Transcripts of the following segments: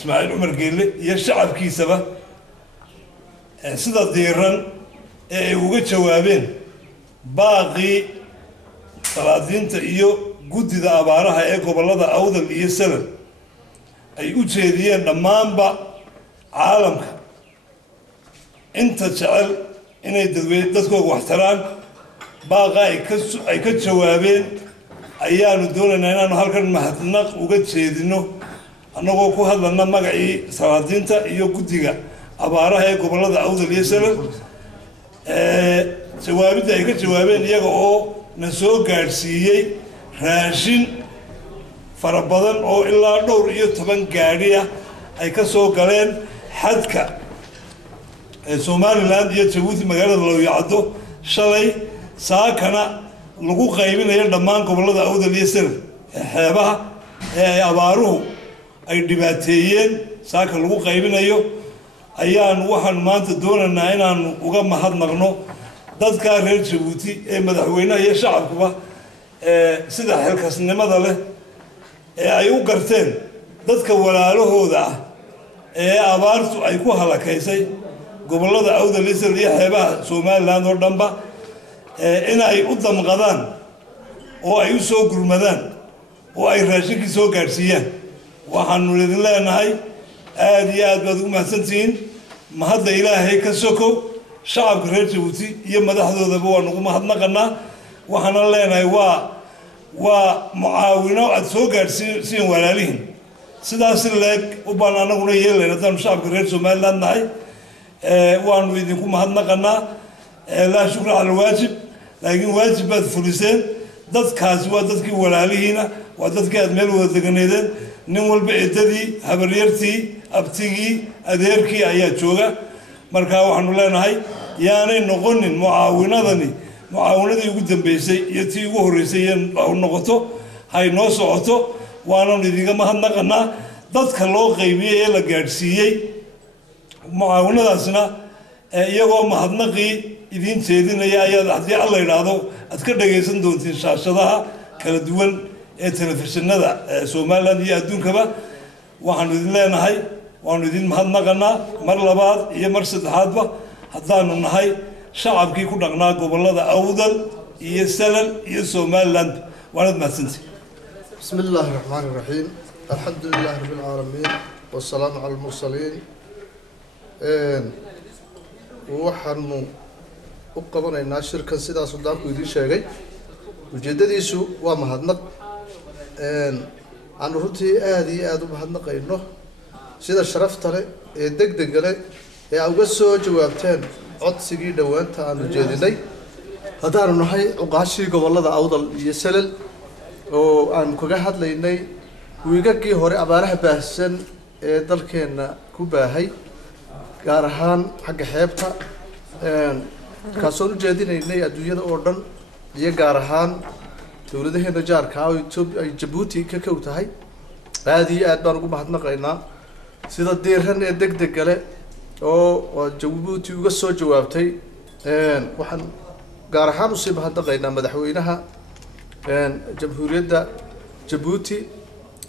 ismaaciil cumar geelle iyo shacabkiisaba sida diiran ee ay uga jawaabeen baaqii salaadiinta iyo guddida abaaraha ee gobollada awdal iyo salal ay u jeediyeen dhammaanba caalamka inta jecel inay dadkooga waxtaraan baaqa ay ka jawaabeen ayaanu doonaynaa inaanu halkan mahadnaq uga jeedino annagoo ku hadlana magacii salaadiinta iyo guddiga abaaraha ee gobollada awdal iyo salal jawaabidda ay ka jawaabeen iyaga oo na soo gaadhsiiyey raashin fara badan oo ilaa dhowr iyo 10 gaadhi ah ay ka soo galeen xadka Somaliland iyo Djibouti magaalada Lawyacado shalay saakana lagu qaybinayo dhammaan gobollada awdal iyo salal xeebaha ee abaaruhu ay dhibaateeyeen saaka lagu qaybinayo ayaan waxaan maanta doonaynaa inaan uga mahadnaqno dadka reer Djibouti ee madaxweynaha iyo shacabkuba sida xilkasnimada leh ee ay u garteen dadka walaalahooda ah ee abaartu ay ku halakaysay gobollada awdal iyo salal iyo xeebaha Somaliland oo dhanba in ay u damqadaan oo ay u soo gurmadaan oo ay raashinkii soo gaadhsiiyaan waxaanu idin leenahay aad iyo aad baad ugu mahadsantihiin mahadda ilaahay ka sokow shacabka reer Djibouti iyo madaxdoodaba waan ugu mahadnaqanaa waxaana leenahay waa mucaawino aad soo gaadhsiin walaalihiin sidaas leeg u baan anaguna yeelayna haddaan shacabka reer Somaliland nahay waanu idinku mahadnaqanaa laa shukra cala alwaajib laakiin waajib baad fuliseen dadkaasi waa dadkii walaalihiina waa dadkii aad meel wada deganeedeen nin walba eedadii habaryartii abtigii adeerkii ayaa jooga markaa waxaanu leenahay yaanay noqonin mucaawinadii ugu dambeysay iyo tii ugu horreysay u noqoto hay noo socoto waananu idinka mahadnaqanaa dadka loo qaybiyey ee la gaadhsiiyey mucaawinadaasna iyagoo mahadnaqii idin jeedinaya ayaad haddii alla yidhaahdo aad ka dhagaysan doontiin shaashadaha kala duwan ee telefishinada Somaliland iyo adduunkaba waxaanu idin leenahay waanu idin mahadnaqanaa mar labaad iyo mar saddexaadba haddaanu nahay shacabkii ku dhaqnaa gobollada awdal iyo salal iyo Somaliland waanad mahadsantihiin بسم الله الرحمن الرحيم الحمد لله رب العالمين والسلام على المرسلين waxaanu u qabanaynaa shirkan sidaas suldaanku idin sheegay ujeedadiisu waa mahadnaq aanu runtii aad iyo aad u mahadnaqayno sida sharafta leh ee degdega leh ee uga soo jawaabteen codsigii dhowaanta aanu jeedinay haddaanu nahay cuqaashii gobollada awdal iyo salal oo aan kaga hadlaynay wiigagii hore abaaraha baahsan ee dalkeena ku baahay gaar ahaan xagga xeebta kaasoon u jeedinaynay adduunyada oo dhan iyo gaar ahaan dowladaheena jaarka ah oo ay Djibouti ka kow tahay aad iyo aad baan ugu mahadnaqaynaa sida diiran ee degdega leh oo Djibouti uga soo jawaabtay waxaan gaar ahaan u sii mahadnaqaynaa madaxweynaha jamhuuriyadda Djibouti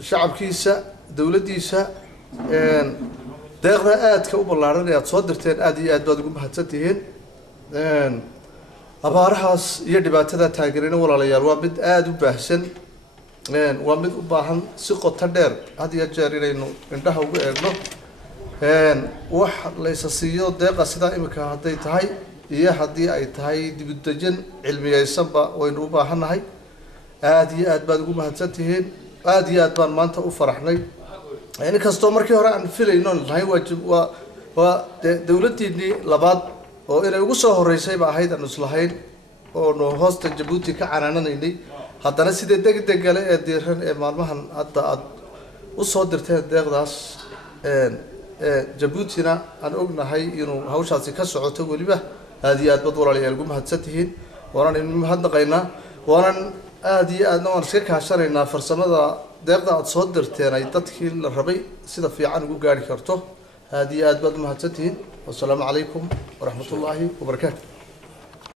shacabkiisa dowladdiisa deeqda aadka u ballaaran ee aad soo dirteen aad iyo aad baad ugu mahadsantihiin abaarahaas iyo dhibaatada taageerina walaalayaal waa mid aad u baahsan waa mid u baahan si qoto dheer had iyo jeer inaynu indhaha ugu eegno wax la isa siiyo deeqa sidaa imika hadday tahay iyo haddii ay tahay dibudejin cilmiyeysanba waynu u baahannahay aad iyo aad baad ugu mahadsantihiin aad iyo aad baan maanta u faraxnay inkastoo markii hore aan filayno lahayn waa dowladdiinii labaad oo inay ugu soo horeysayba ahayd aan islahayn oo noo hoosta Djibouti ka canaananaynay haddana sida degdega leh ee diiran ee maalmahan hadda aad u soo dirteen deeqdaas Djiboutina aan ognahay inuu hawshaasi ka socoto weliba aad iyo aad bad walaalayaal ugu mahadsantihiin waana in mahadnaqaynaa waana aad iyo aadna waan iska kaashanaynaa farsamada deeqda aad soo dirteen ay dadkii la rabay sida fiican ugu gaari karto aad iyo aad baad u mahadsantihiin wassalaamu calaykum waraxmatullaahi wabarakaatu